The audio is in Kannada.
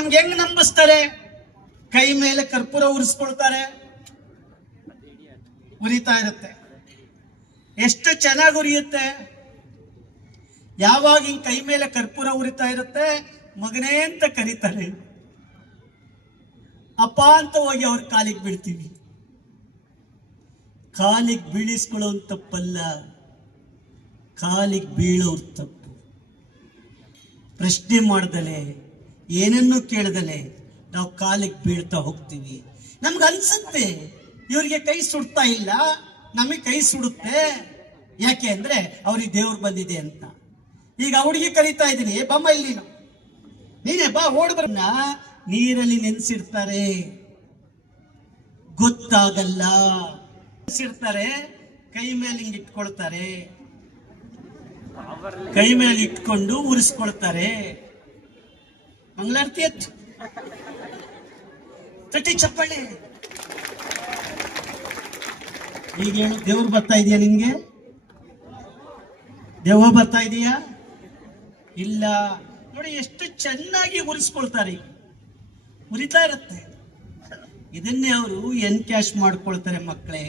ನಮ್ಗೆ ಹೆಂಗ್ ನಂಬಿಸ್ತಾರೆ? ಕೈ ಮೇಲೆ ಕರ್ಪೂರ ಉರಿಸ್ಕೊಳ್ತಾರೆ. ಉರಿತಾ ಇರುತ್ತೆ. ಎಷ್ಟು ಚೆನ್ನಾಗಿ ಉರಿಯುತ್ತೆ? ಯಾವಾಗ ಹಿಂಗ್ ಕೈ ಮೇಲೆ ಕರ್ಪೂರ ಉರಿತಾ ಇರುತ್ತೆ? ಮಗನೇ ಅಂತ ಕರೀತಾರೆ. ಅಪ್ಪ ಅಂತ ಹೋಗಿ ಅವ್ರ ಕಾಲಿಗೆ ಬೀಳ್ತೀವಿ. ಕಾಲಿಗೆ ಬೀಳಿಸ್ಕೊಳ್ಳೋನ್ ತಪ್ಪಲ್ಲ ಕಾಲಿಗೆ ಬೀಳೋರ್ ತಪ್ಪು. ಪ್ರಶ್ನೆ ಮಾಡ್ದಲೆ ಏನನ್ನೂ ಕೇಳದಲೆ ನಾವು ಕಾಲಿಗೆ ಬೀಳ್ತಾ ಹೋಗ್ತೀವಿ. ನಮ್ಗೆ ಅನ್ಸುತ್ತೆ, ಇವ್ರಿಗೆ ಕೈ ಸುಡ್ತಾ ಇಲ್ಲ, ನಮಗೆ ಕೈ ಸುಡುತ್ತೆ. ಯಾಕೆ ಅಂದ್ರೆ ಅವ್ರಿಗೆ ದೇವ್ರು ಬಂದಿದೆ ಅಂತ. ಈಗ ಹುಡುಗಿ ಕರೀತಾ ಇದ್ದೀನಿ ಬಮ್ಮ ಇಲ್ಲಿ ನೀನೆ. ನೀನೇ ಬಾ, ಓಡ್ ಬರ್ನ ನೀರಲ್ಲಿ ನೆನ್ಸಿರ್ತಾರೆ ಗೊತ್ತಾಗಲ್ಲ. ನೆನ್ಸಿರ್ತಾರೆ ಕೈ ಮೇಲೆ ಹಿಂಗ್ ಇಟ್ಕೊಳ್ತಾರೆ. ಕೈ ಮೇಲೆ ಇಟ್ಕೊಂಡು ಉರಿಸ್ಕೊಳ್ತಾರೆ. ಮಂಗಳಾರತಿ ಎತ್ತು ತಟ್ಟಿ ಚಪ್ಪಾಳೆ. ಈಗ ಹೇಳು ದೇವ್ರು ಬರ್ತಾ ಇದೆಯಾ ನಿಮ್ಗೆ? ದೇವ ಬರ್ತಾ ಇದೆಯಾ? ಇಲ್ಲ. ನೋಡಿ ಎಷ್ಟು ಚೆನ್ನಾಗಿ ಉರಿಸ್ಕೊಳ್ತಾರೆ ಉರಿತಾ ಇರುತ್ತೆ. ಇದನ್ನೇ ಅವರು ಎನ್ ಕ್ಯಾಶ್ ಮಾಡ್ಕೊಳ್ತಾರೆ ಮಕ್ಕಳೇ.